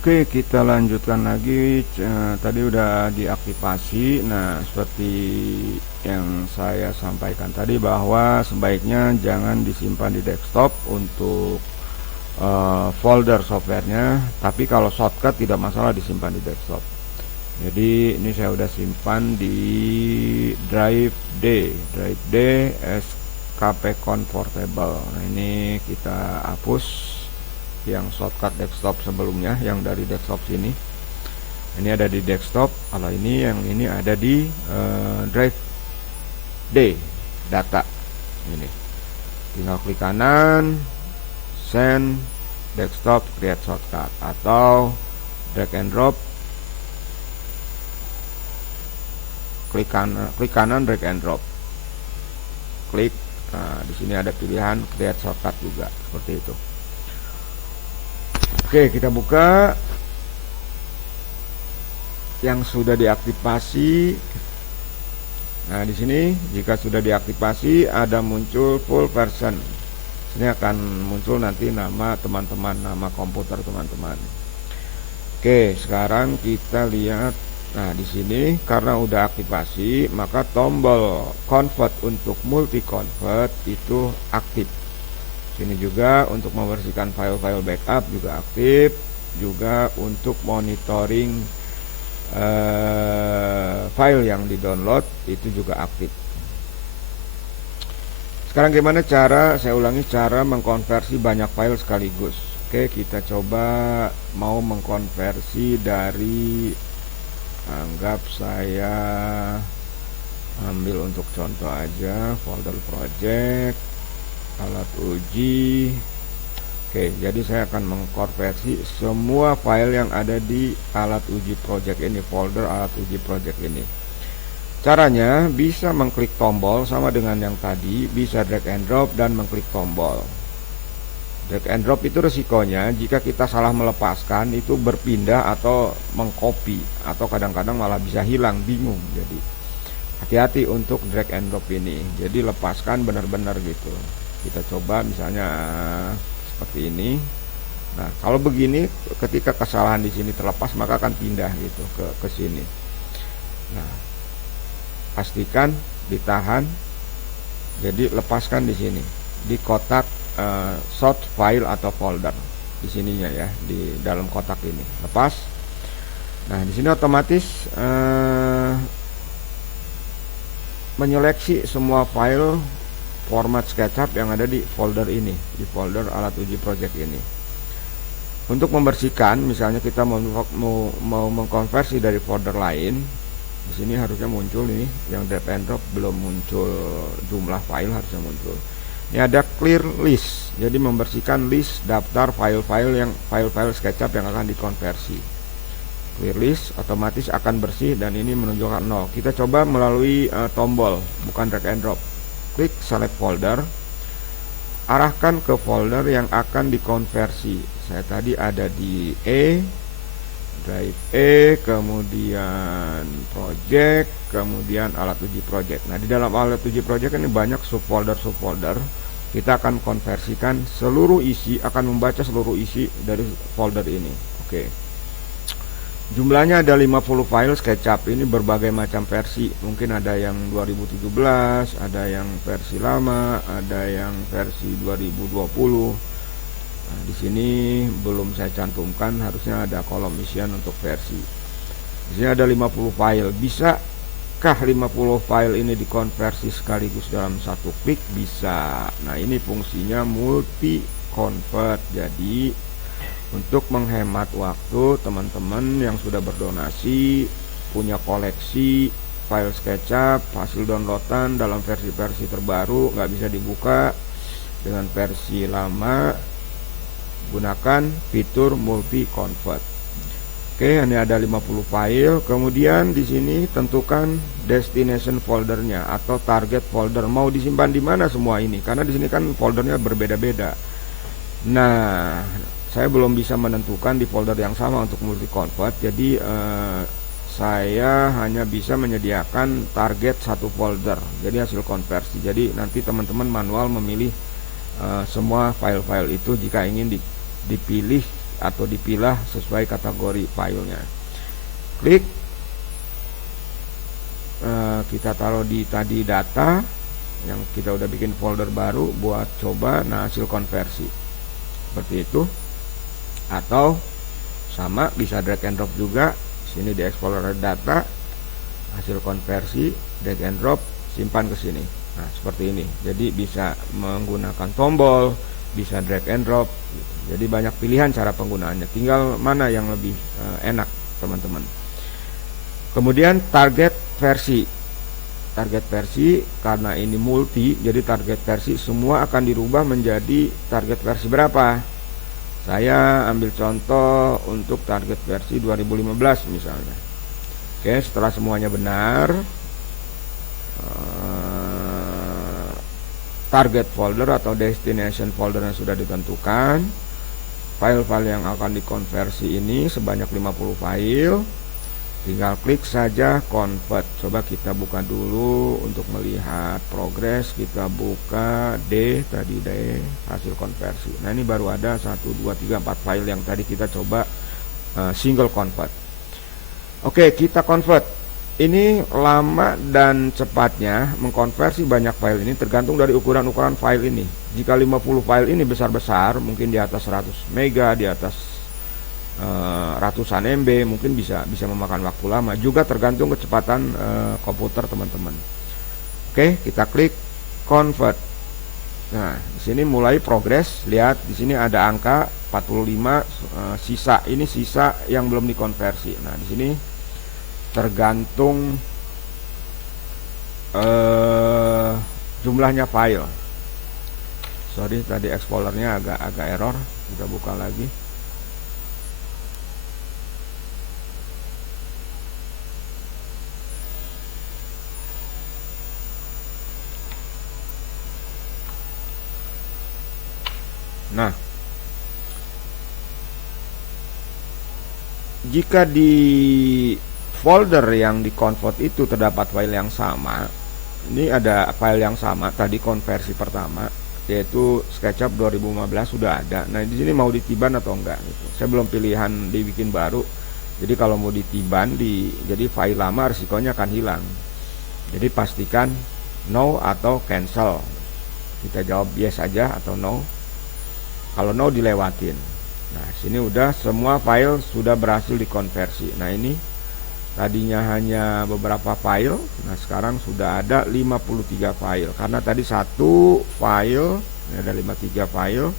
Oke, kita lanjutkan lagi. Tadi udah diaktifasi. Nah, seperti yang saya sampaikan tadi bahwa sebaiknya jangan disimpan di desktop untuk folder softwarenya, tapi kalau shortcut tidak masalah disimpan di desktop. Jadi ini saya udah simpan di drive D SKP Comfortable. Nah, ini kita hapus yang shortcut desktop sebelumnya, yang dari desktop sini. Ini ada di desktop. Kalau ini, yang ini ada di drive D data. Ini tinggal klik kanan, send desktop, create shortcut, atau drag and drop, klik kanan drag and drop, klik. Nah, di sini ada pilihan create shortcut juga, seperti itu. Oke, kita buka yang sudah diaktifasi. Nah, di sini jika sudah diaktifasi ada muncul full version. Ini akan muncul nanti nama teman-teman, nama komputer teman-teman. Oke, sekarang kita lihat. Nah, di sini karena udah aktifasi, maka tombol convert untuk multi convert itu aktif. Sini juga untuk membersihkan file-file backup juga aktif, juga untuk monitoring file yang di-download itu juga aktif. Sekarang gimana cara, saya ulangi, cara mengkonversi banyak file sekaligus. Oke, kita coba mau mengkonversi dari, anggap saya ambil untuk contoh aja folder project, alat uji. Oke, jadi saya akan mengkonversi semua file yang ada di alat uji project ini, folder alat uji project ini. Caranya bisa mengklik tombol sama dengan yang tadi, bisa drag and drop dan mengklik tombol. Drag and drop itu resikonya jika kita salah melepaskan itu berpindah atau mengcopy, atau kadang-kadang malah bisa hilang, bingung. Jadi hati-hati untuk drag and drop ini. Jadi lepaskan benar-benar gitu. Kita coba misalnya seperti ini. Nah, kalau begini ketika kesalahan di sini terlepas maka akan pindah gitu ke sini. Nah, pastikan ditahan. Jadi lepaskan di sini di kotak sort file atau folder di sininya ya, di dalam kotak ini. Lepas. Nah, di sini otomatis menyeleksi semua file format SketchUp yang ada di folder ini, di folder alat uji project ini. Untuk membersihkan, misalnya kita mau mengkonversi dari folder lain, di sini harusnya muncul ini yang drag and drop, belum muncul jumlah file, harusnya muncul. Ini ada clear list, jadi membersihkan list daftar file-file SketchUp yang akan dikonversi. Clear list otomatis akan bersih dan ini menunjukkan 0. Kita coba melalui tombol, bukan drag and drop. Klik select folder, arahkan ke folder yang akan dikonversi. Saya tadi ada di drive kemudian project, kemudian alat uji project. Nah, di dalam alat uji project ini banyak subfolder. Kita akan konversikan seluruh isi, akan membaca seluruh isi dari folder ini. Oke. Jumlahnya ada 50 file SketchUp, ini berbagai macam versi. Mungkin ada yang 2017, ada yang versi lama, ada yang versi 2020. Nah, di sini belum saya cantumkan, harusnya ada kolom isian untuk versi. Di sini ada 50 file. Bisakah 50 file ini dikonversi sekaligus dalam satu klik? Bisa. Nah, ini fungsinya multi convert. Jadi untuk menghemat waktu, teman-teman yang sudah berdonasi punya koleksi file SketchUp hasil downloadan dalam versi-versi terbaru, nggak bisa dibuka dengan versi lama, gunakan fitur multi convert. Oke, ini ada 50 file. Kemudian di sini tentukan destination foldernya atau target folder. Mau disimpan di mana semua ini? Karena di sini kan foldernya berbeda-beda. Nah, saya belum bisa menentukan di folder yang sama untuk multi convert. Jadi saya hanya bisa menyediakan target satu folder, jadi hasil konversi. Jadi nanti teman-teman manual memilih semua file-file itu jika ingin dipilih atau dipilah sesuai kategori filenya. Klik, kita taruh di tadi data yang kita udah bikin folder baru buat coba. Nah, hasil konversi seperti itu, atau sama bisa drag and drop juga. Sini di Explorer data, hasil konversi, drag and drop, simpan ke sini. Nah, seperti ini. Jadi bisa menggunakan tombol, bisa drag and drop. Jadi banyak pilihan cara penggunaannya. Tinggal mana yang lebih enak, teman-teman. Kemudian target versi. Target versi karena ini multi, jadi target versi semua akan dirubah menjadi target versi berapa. Saya ambil contoh untuk target versi 2015 misalnya. Oke, setelah semuanya benar, target folder atau destination folder yang sudah ditentukan, file-file yang akan dikonversi ini sebanyak 50 file. Tinggal klik saja convert. Coba kita buka dulu untuk melihat progres. Kita buka D, tadi D hasil konversi. Nah, ini baru ada 1, 2, 3, 4 file yang tadi kita coba single convert. Oke, kita convert. Ini lama dan cepatnya mengkonversi banyak file ini tergantung dari ukuran-ukuran file ini. Jika 50 file ini besar-besar, mungkin di atas 100 mega, di atas ratusan MB, mungkin bisa memakan waktu lama. Juga tergantung kecepatan komputer teman-teman. Oke, kita klik convert. Nah, di sini mulai progres. Lihat di sini ada angka 45 sisa. Ini sisa yang belum dikonversi. Nah, di sini tergantung jumlahnya file. Sorry, tadi Explorernya agak error. Kita buka lagi. Nah, jika di folder yang di-convert itu terdapat file yang sama, ini ada file yang sama tadi konversi pertama, yaitu SketchUp 2015 sudah ada. Nah, di sini mau ditiban atau enggak gitu. Saya belum pilihan dibikin baru. Jadi kalau mau ditiban, jadi file lama risikonya akan hilang. Jadi pastikan no atau cancel. Kita jawab yes aja atau no. Kalau no, dilewatin. Nah, sini udah semua file sudah berhasil dikonversi. Nah, ini tadinya hanya beberapa file. Nah, sekarang sudah ada 53 file. Karena tadi satu file, ini ada 53 file.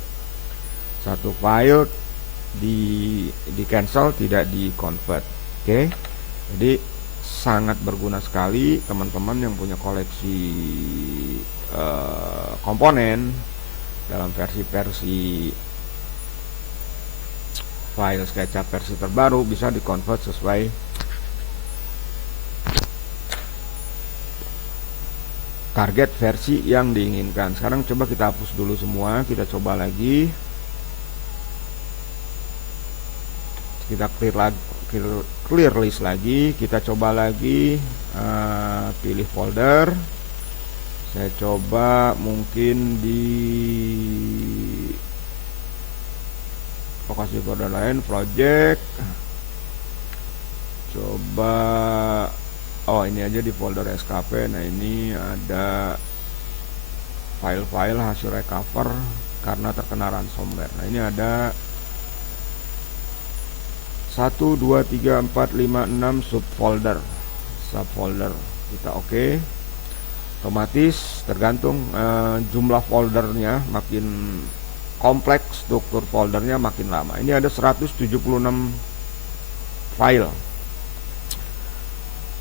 Satu file di cancel, tidak di convert. Oke. Jadi sangat berguna sekali teman-teman yang punya koleksi komponen dalam versi-versi file SketchUp versi terbaru bisa dikonvert sesuai target versi yang diinginkan. Sekarang coba kita hapus dulu semua, kita coba lagi. Kita clear list lagi, kita coba lagi, pilih folder. Saya coba mungkin di lokasi folder lain, project. Coba, oh ini aja di folder SKP. Nah, ini ada file-file hasil recover karena terkena ransomware. Nah, ini ada 1, 2, 3, 4, 5, 6 subfolder. Kita oke. Otomatis tergantung jumlah foldernya, makin kompleks struktur foldernya makin lama. Ini ada 176 file.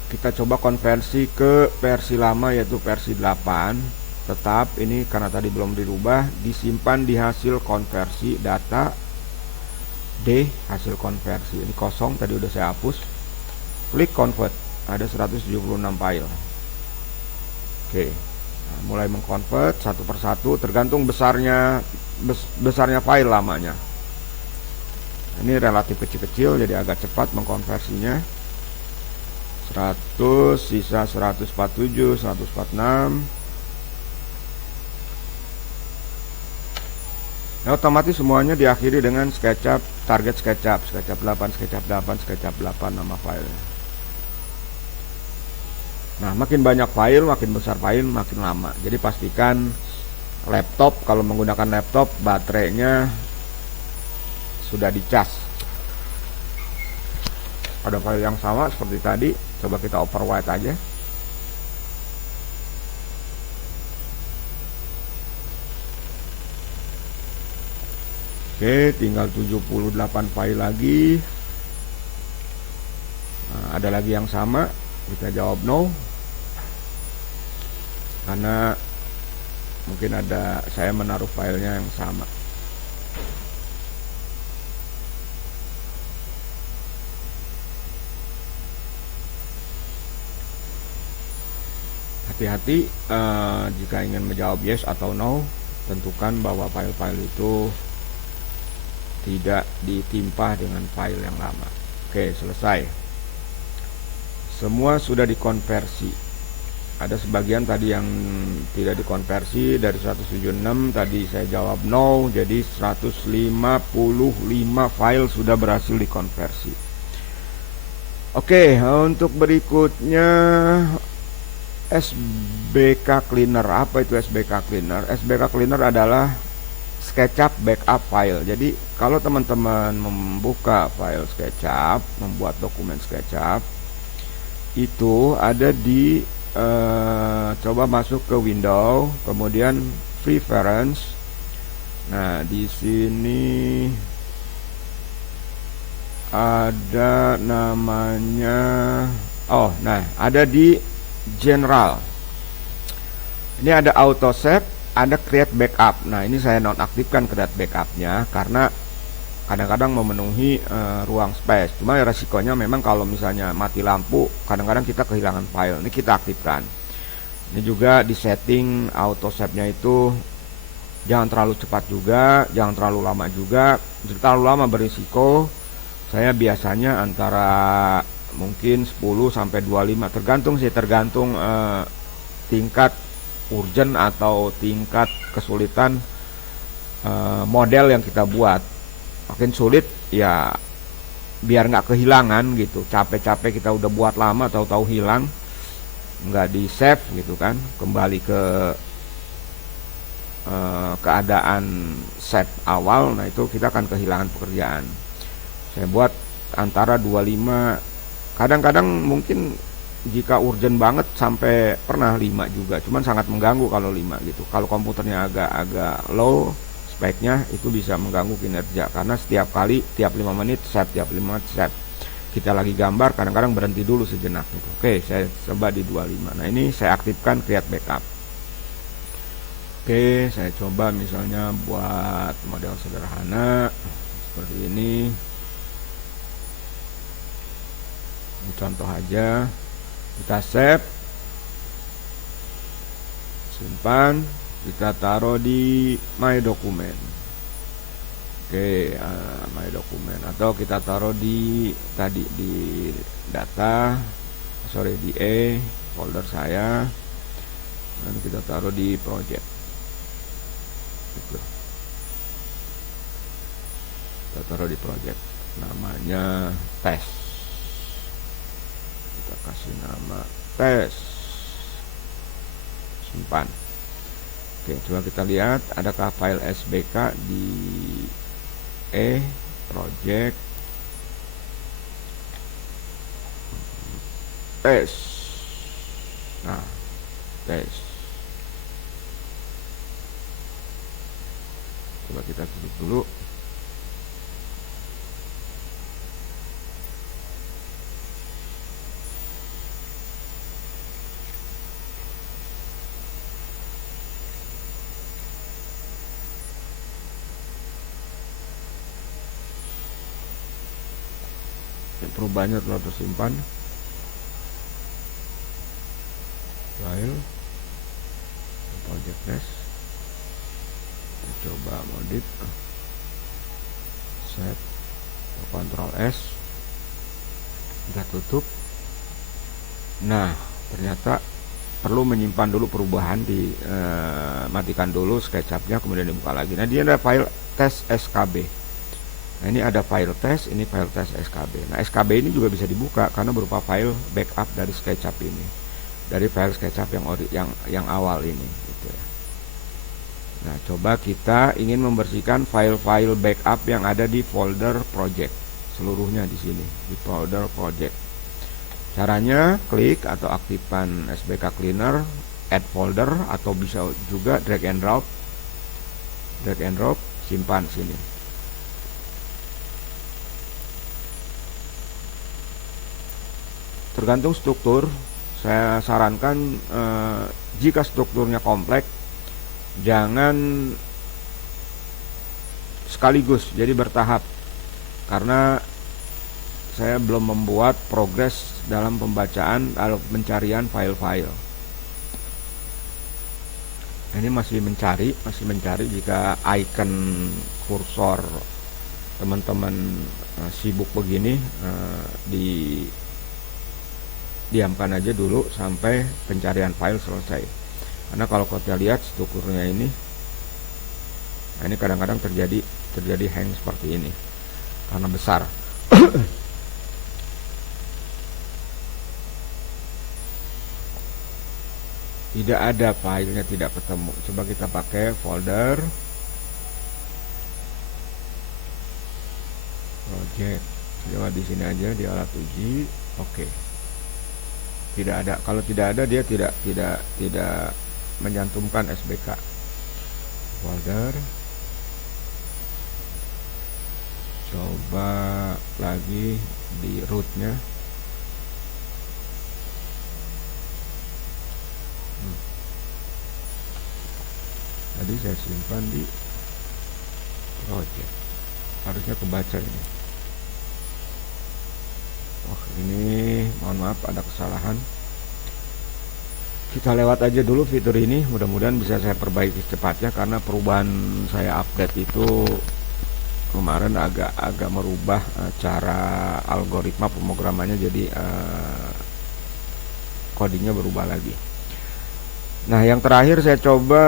Kita coba konversi ke versi lama, yaitu versi 8. Tetap ini karena tadi belum dirubah, disimpan di hasil konversi data D, hasil konversi. Ini kosong, tadi udah saya hapus. Klik convert, ada 176 file. Oke, nah, mulai mengkonvert satu persatu tergantung besarnya file lamanya. Ini relatif kecil-kecil, jadi agak cepat mengkonversinya. 100, sisa 147, 146. Nah, otomatis semuanya diakhiri dengan SketchUp, target SketchUp, SketchUp 8, SketchUp 8, SketchUp 8 nama filenya. Nah, makin banyak file, makin besar file, makin lama. Jadi pastikan laptop, kalau menggunakan laptop, baterainya sudah dicas. Ada file yang sama seperti tadi, coba kita overwrite aja. Oke, tinggal 78 file lagi. Nah, ada lagi yang sama, kita jawab no. Karena mungkin ada saya menaruh filenya yang sama. Hati-hati jika ingin menjawab yes atau no, tentukan bahwa file-file itu tidak ditimpa dengan file yang lama. Oke, selesai. Semua sudah dikonversi. Ada sebagian tadi yang tidak dikonversi, dari 176 tadi saya jawab no, jadi 155 file sudah berhasil dikonversi. Oke, untuk berikutnya SBK Cleaner. Apa itu SBK Cleaner? SBK Cleaner adalah SketchUp backup file. Jadi kalau teman-teman membuka file SketchUp, membuat dokumen SketchUp, itu ada di coba masuk ke Windows, kemudian Preference. Nah, di sini ada namanya, ada di General. Ini ada Auto Save, ada Create Backup. Nah, ini saya nonaktifkan Create Backupnya karena kadang-kadang memenuhi ruang space. Cuma ya resikonya memang kalau misalnya mati lampu, kadang-kadang kita kehilangan file. Ini kita aktifkan. Ini juga di setting Auto Save-nya itu jangan terlalu cepat juga, jangan terlalu lama juga. Jika terlalu lama berisiko. Saya biasanya antara mungkin 10 sampai 25, tergantung tingkat urgent atau tingkat kesulitan model yang kita buat. Makin sulit ya biar nggak kehilangan gitu, capek-capek kita udah buat lama tahu-tahu hilang, nggak di save gitu kan, kembali ke keadaan save awal. Nah, itu kita akan kehilangan pekerjaan. Saya buat antara 25, kadang-kadang mungkin jika urgent banget sampai pernah 5 juga, cuman sangat mengganggu kalau 5 gitu. Kalau komputernya agak low speknya, itu bisa mengganggu kinerja karena setiap kali tiap 5 menit save, tiap 5 menit save. Kita lagi gambar kadang-kadang berhenti dulu sejenak gitu. Oke, saya coba di 25. Nah, ini saya aktifkan Create Backup. Oke, saya coba misalnya buat model sederhana seperti ini. Ini contoh aja. Kita save, simpan, kita taruh di My Document. Oke, My Document, atau kita taruh di tadi di data, di folder saya, dan kita taruh di project. Gitu. Kita taruh di project, namanya test. Kita kasih nama tes, simpan. Oke, coba kita lihat adakah file SBK di project tes. Nah, tes. Coba kita tutup dulu. Perubahannya telah tersimpan. File project test. Kita coba modif, save, Ctrl S, kita tutup. Nah, ternyata perlu menyimpan dulu perubahan di matikan dulu SketchUp-nya, kemudian dibuka lagi. Nah, dia ada file tes SKB. Nah, ini ada file tes, ini file tes SKB. Nah, SKB ini juga bisa dibuka karena berupa file backup dari SketchUp ini, dari file SketchUp yang awal ini, gitu ya. Nah, coba kita ingin membersihkan file-file backup yang ada di folder project, seluruhnya di sini di folder project. Caranya klik atau aktifkan SBK Cleaner, add folder, atau bisa juga drag and drop, simpan sini. Tergantung struktur, saya sarankan jika strukturnya kompleks, jangan sekaligus, jadi bertahap, karena saya belum membuat progres dalam pembacaan atau pencarian file-file. Ini masih mencari jika icon kursor teman-teman sibuk begini, diamkan aja dulu sampai pencarian file selesai. Karena kalau kita lihat strukturnya ini, nah ini kadang-kadang terjadi hang seperti ini karena besar. Tidak ada filenya, tidak ketemu. Coba kita pakai folder project. Coba di sini aja di alat uji. Oke. Tidak ada. Kalau tidak ada, dia tidak menyantumkan SBK. Folder. Coba lagi di rootnya. Tadi saya simpan di project, harusnya kebaca ini. Oh, ini mohon maaf ada kesalahan. Kita lewat aja dulu fitur ini, mudah-mudahan bisa saya perbaiki secepatnya, karena perubahan saya update itu kemarin agak merubah cara algoritma pemrogramannya, jadi codingnya berubah lagi. Nah, yang terakhir saya coba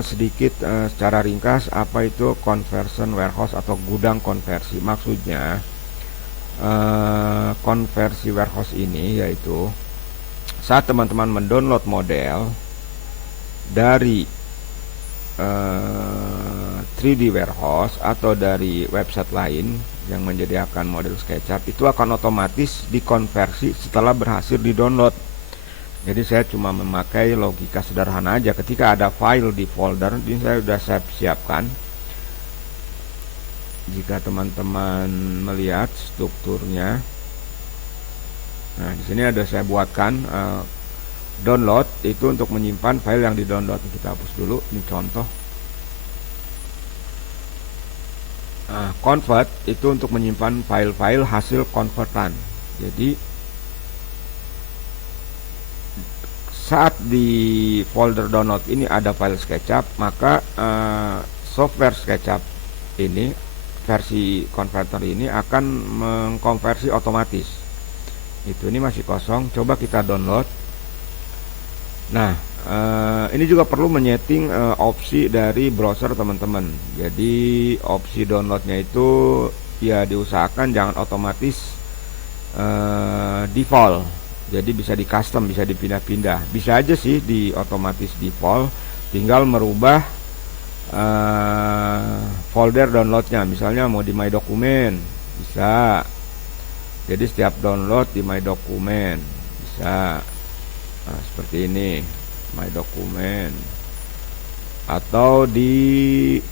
sedikit secara ringkas apa itu conversion warehouse atau gudang konversi. Maksudnya konversi warehouse ini yaitu saat teman-teman mendownload model dari 3D warehouse atau dari website lain yang menyediakan model SketchUp, itu akan otomatis dikonversi setelah berhasil di-download. Jadi saya cuma memakai logika sederhana aja. Ketika ada file di folder, ini saya sudah siapkan. Jika teman-teman melihat strukturnya, nah di sini ada saya buatkan download itu untuk menyimpan file yang di-download. Kita hapus dulu, ini contoh. Convert itu untuk menyimpan file-file hasil konvertan. Jadi saat di folder download ini ada file SketchUp, maka software SketchUp ini, versi converter ini akan mengkonversi otomatis. Ini masih kosong, coba kita download. Nah, ini juga perlu menyeting opsi dari browser teman-teman. Jadi opsi downloadnya itu ya diusahakan jangan otomatis default. Jadi bisa di custom, bisa dipindah-pindah. Bisa aja sih di otomatis default, tinggal merubah folder downloadnya. Misalnya mau di My Document, bisa. Jadi setiap download di My Document bisa. Nah, seperti ini, My Document. Atau di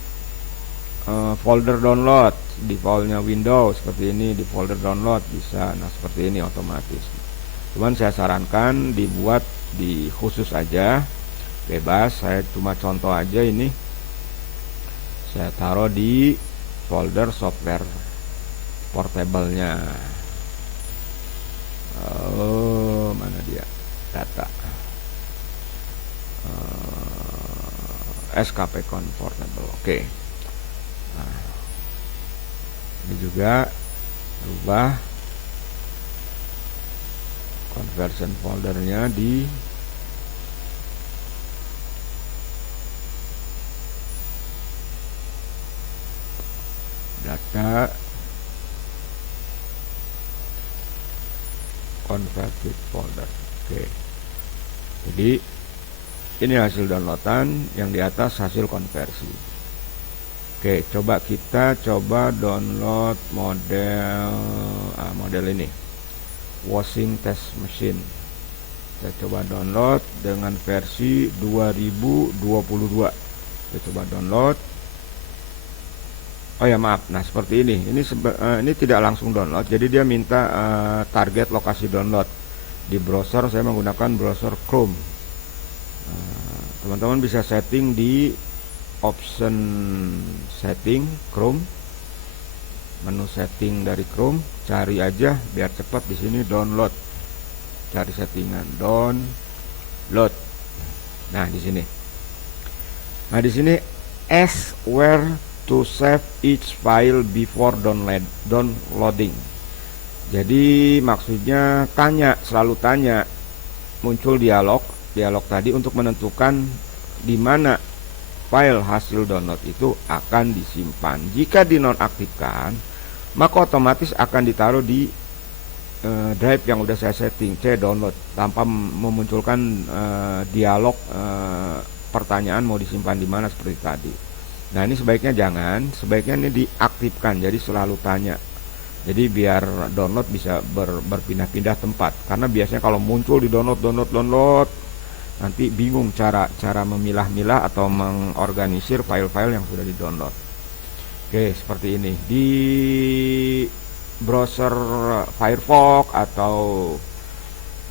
folder download, defaultnya Windows seperti ini, di folder download bisa. Nah, seperti ini otomatis. Cuman saya sarankan dibuat di khusus aja, bebas. Saya cuma contoh aja ini. Saya taruh di folder software portable-nya. Oh, mana dia? Data. SKP Convertible. Oke. Nah, ini juga berubah conversion foldernya di converted folder. Oke, jadi ini hasil downloadan, yang di atas hasil konversi. Oke, kita coba download model ini, washing test machine. Kita coba download dengan versi 2022. Kita coba download. Oh ya, maaf. Nah, seperti ini. Ini tidak langsung download. Jadi dia minta target lokasi download. Di browser saya menggunakan browser Chrome. Teman-teman bisa setting di option setting Chrome. Menu setting dari Chrome, cari aja biar cepat di sini download. Cari settingan download. Nah, di sini. Nah, di sini ask where to save each file before downloading. Jadi maksudnya selalu tanya, muncul dialog tadi untuk menentukan di mana file hasil download itu akan disimpan. Jika dinonaktifkan, maka otomatis akan ditaruh di drive yang udah saya setting, download, tanpa memunculkan dialog pertanyaan mau disimpan di mana seperti tadi. Nah, ini sebaiknya sebaiknya ini diaktifkan, jadi selalu tanya. Jadi biar download bisa berpindah-pindah tempat. Karena biasanya kalau muncul di download, nanti bingung cara memilah-milah atau mengorganisir file-file yang sudah di-download. Oke, seperti ini. Di browser Firefox atau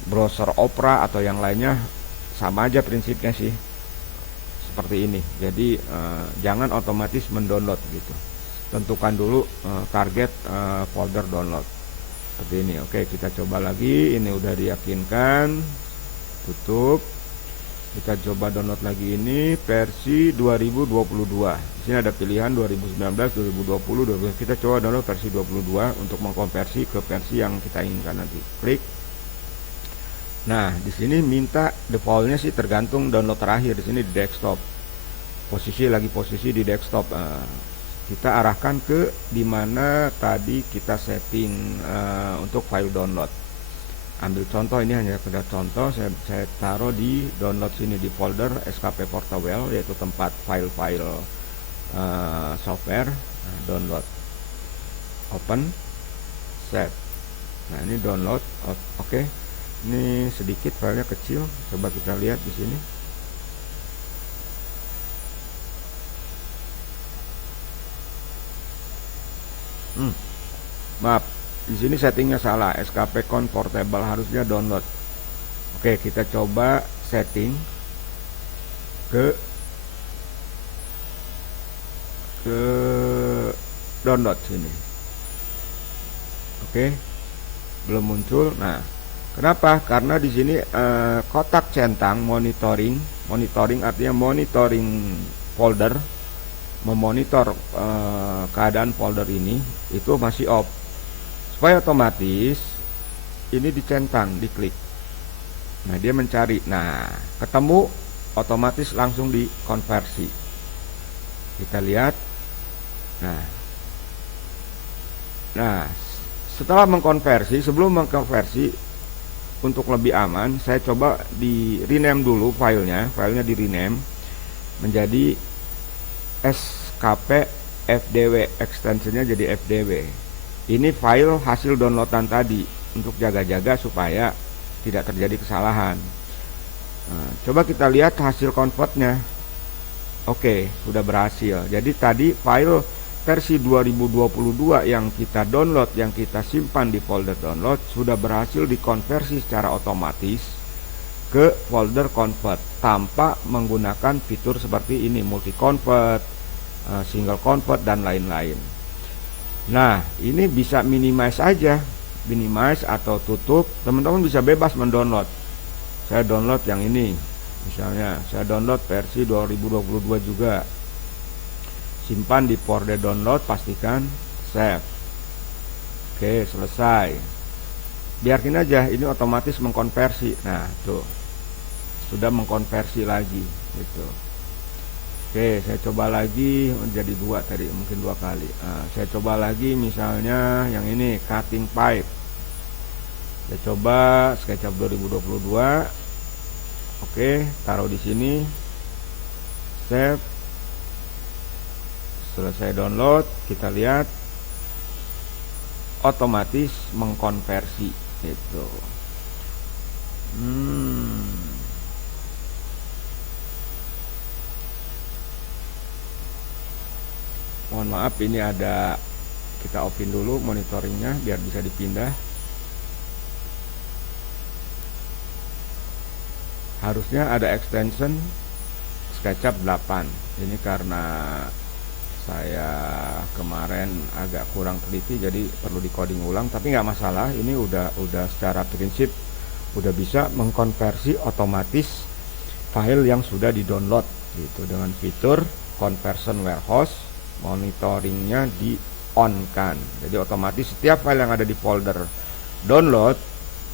browser Opera atau yang lainnya sama aja prinsipnya sih. Seperti ini. Jadi jangan otomatis mendownload gitu. Tentukan dulu target folder download. Seperti ini. Oke, kita coba lagi. Ini udah diyakinkan. Tutup. Kita coba download lagi ini versi 2022. Di sini ada pilihan 2019, 2020, kita coba download versi 22 untuk mengkonversi ke versi yang kita inginkan nanti. Klik. Nah, di sini minta defaultnya sih tergantung download terakhir. Di sini di desktop. Posisi di desktop. Kita arahkan ke dimana tadi kita setting untuk file download. Ambil contoh, ini hanya sekedar contoh. Saya taruh di download sini di folder SKP Portawell, yaitu tempat file-file software. Download, open, save. Nah, ini download. Oke. Ini sedikit filenya kecil. Coba kita lihat di sini. Maaf, di sini settingnya salah. SKP Portable harusnya download. Oke, kita coba setting ke download sini. Oke, belum muncul. Nah, kenapa? Karena di sini kotak centang monitoring artinya monitoring folder, memonitor keadaan folder ini itu masih off. Supaya otomatis ini dicentang, diklik. Nah, dia mencari. Nah, ketemu, otomatis langsung dikonversi. Kita lihat. Nah, setelah mengkonversi, sebelum mengkonversi, untuk lebih aman, saya coba di rename dulu filenya di rename menjadi SKP FDW, extensionnya jadi FDW. Ini file hasil downloadan tadi, untuk jaga-jaga supaya tidak terjadi kesalahan. Nah, coba kita lihat hasil convertnya. Oke, sudah berhasil. Jadi tadi file versi 2022 yang kita download, yang kita simpan di folder download, sudah berhasil dikonversi secara otomatis ke folder convert tanpa menggunakan fitur seperti ini, multi convert, single convert, dan lain-lain. Nah, ini bisa minimize aja, minimize atau tutup. Teman-teman bisa bebas mendownload. Saya download yang ini, misalnya saya download versi 2022 juga. Simpan di folder download, pastikan save. Oke, selesai. Biarkan aja, ini otomatis mengkonversi. Nah, tuh sudah mengkonversi lagi gitu. Oke, saya coba lagi menjadi dua tadi, mungkin 2 kali. Saya coba lagi misalnya yang ini, cutting pipe. Saya coba SketchUp 2022. Oke, taruh di sini. Save. Selesai download, kita lihat otomatis mengkonversi itu. Mohon maaf, ini ada, kita open dulu monitoringnya biar bisa dipindah. Harusnya ada extension SketchUp 8. Ini karena saya kemarin agak kurang teliti, jadi perlu di-coding ulang, tapi nggak masalah. Ini udah secara prinsip udah bisa mengkonversi otomatis file yang sudah di-download gitu, dengan fitur conversion warehouse. Monitoringnya di on kan, jadi otomatis setiap file yang ada di folder download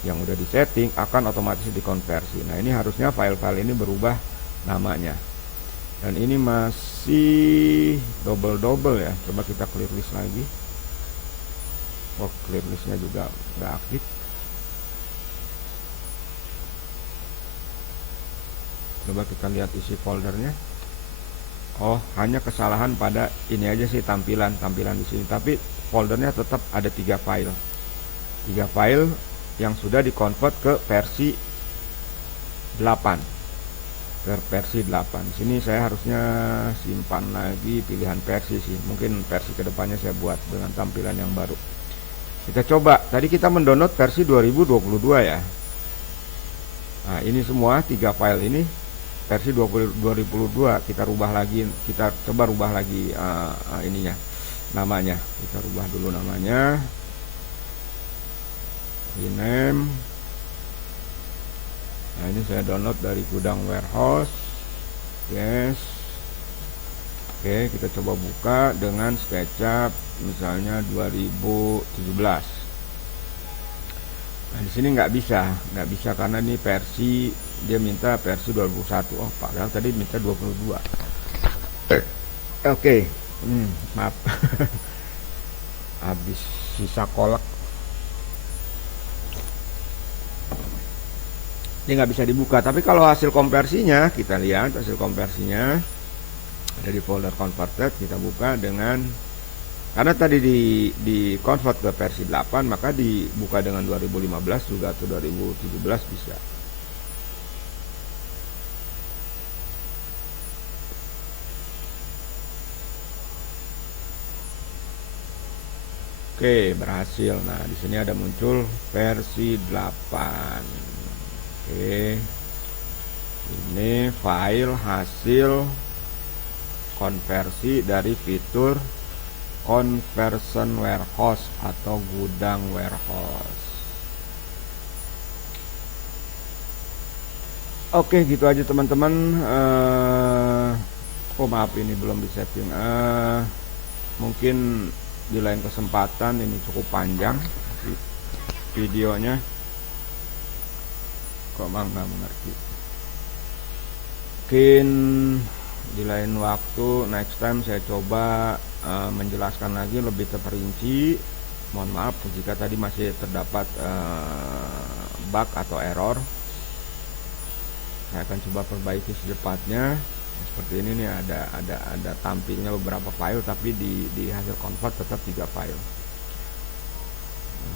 yang udah disetting akan otomatis dikonversi. Nah, ini harusnya file-file ini berubah namanya, dan ini masih double ya. Coba kita clear list lagi. Oh, clear listnya juga nggak aktif. Coba kita lihat isi foldernya. Oh, hanya kesalahan pada ini aja sih, tampilan di sini, tapi foldernya tetap ada 3 file. 3 file yang sudah dikonvert ke versi 8. Ke versi 8. Di sini saya harusnya simpan lagi pilihan versi sih. Mungkin versi kedepannya saya buat dengan tampilan yang baru. Kita coba. Tadi kita mendownload versi 2022 ya. Nah, ini semua 3 file ini versi 2022. Kita rubah lagi, kita coba rubah lagi ininya, namanya. Kita rubah dulu namanya, rename. Nah, ini saya download dari gudang warehouse. Yes. Oke, kita coba buka dengan SketchUp misalnya 2017. Nah, di sini nggak bisa karena ini versi, dia minta versi 21. Oh, padahal tadi minta 22. Oke. Maaf. Habis sisa kolak. Ini nggak bisa dibuka. Tapi kalau hasil konversinya, kita lihat hasil konversinya ada di folder converted. Kita buka dengan, karena tadi di convert ke versi 8, maka dibuka dengan 2015 juga atau 2017 bisa. Oke, berhasil. Nah, di sini ada muncul versi 8. Oke. Ini file hasil konversi dari fitur conversion warehouse atau gudang warehouse. Oke, gitu aja teman-teman. Oh maaf, ini belum di setting. Mungkin di lain kesempatan, ini cukup panjang videonya. Kok nggak mengerti? Mungkin di lain waktu, next time saya coba menjelaskan lagi lebih terperinci. Mohon maaf jika tadi masih terdapat bug atau error. Saya akan coba perbaiki secepatnya. Seperti ini nih, ada tampilnya beberapa file, tapi di hasil convert tetap 3 file.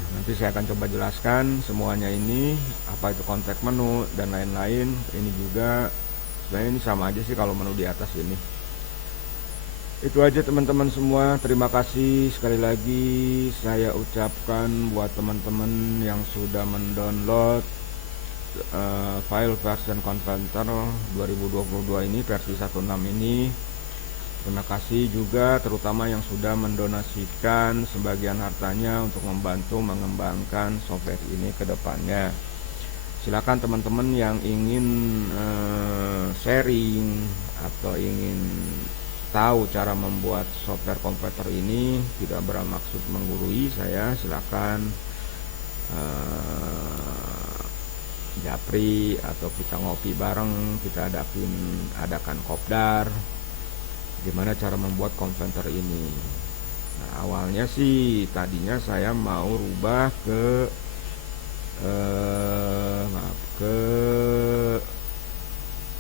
Nanti saya akan coba jelaskan semuanya ini, apa itu konteks menu dan lain-lain. Ini juga sebenarnya ini sama aja sih kalau menu di atas ini. Itu aja teman-teman semua. Terima kasih sekali lagi saya ucapkan buat teman-teman yang sudah mendownload file version converter 2022 ini, versi 16 ini. Terima kasih juga terutama yang sudah mendonasikan sebagian hartanya untuk membantu mengembangkan software ini ke depannya. Silakan teman-teman yang ingin sharing atau ingin tahu cara membuat software converter ini, tidak bermaksud menggurui saya, silakan japri atau kita ngopi bareng, kita adakan kopdar gimana cara membuat converter ini. Nah, awalnya sih tadinya saya mau rubah ke ke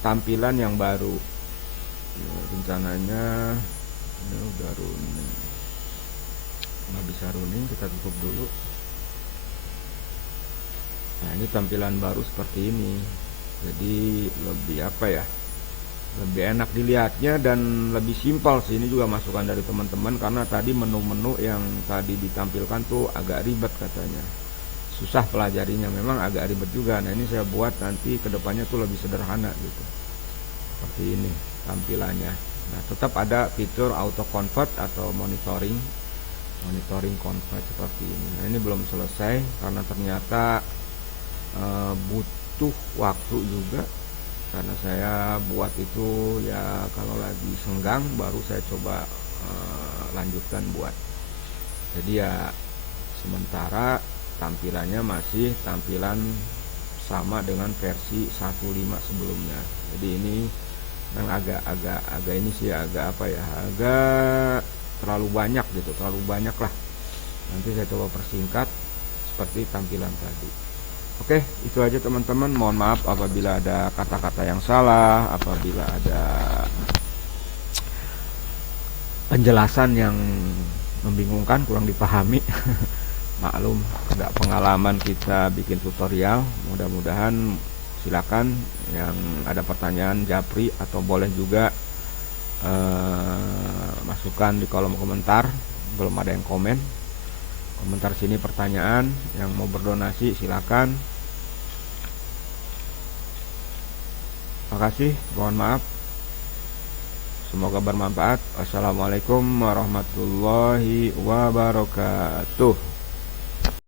tampilan yang baru. Ya, rencananya ini udah running, nggak bisa running, kita tutup dulu. Nah, ini tampilan baru seperti ini, jadi lebih apa ya, lebih enak dilihatnya dan lebih simpel sih. Ini juga masukan dari teman-teman, karena tadi menu-menu yang tadi ditampilkan tuh agak ribet katanya, susah pelajarinya, memang agak ribet juga. Nah, ini saya buat nanti kedepannya tuh lebih sederhana gitu, seperti ini tampilannya. Nah, tetap ada fitur auto convert atau monitoring convert seperti ini. Nah, ini belum selesai karena ternyata butuh waktu juga, karena saya buat itu ya kalau lagi senggang baru saya coba lanjutkan buat. Jadi ya sementara tampilannya masih tampilan sama dengan versi 1.5 sebelumnya. Jadi ini yang agak ini sih agak apa ya, agak terlalu banyak gitu, terlalu banyak lah. Nanti saya coba persingkat seperti tampilan tadi. Oke, itu aja teman-teman. Mohon maaf apabila ada kata-kata yang salah, apabila ada penjelasan yang membingungkan, kurang dipahami. Maklum, nggak pengalaman kita bikin tutorial. Mudah-mudahan silakan yang ada pertanyaan japri, atau boleh juga masukkan di kolom komentar. Belum ada yang komen. Komentar sini pertanyaan, yang mau berdonasi silakan. Makasih, mohon maaf. Semoga bermanfaat. Wassalamualaikum warahmatullahi wabarakatuh.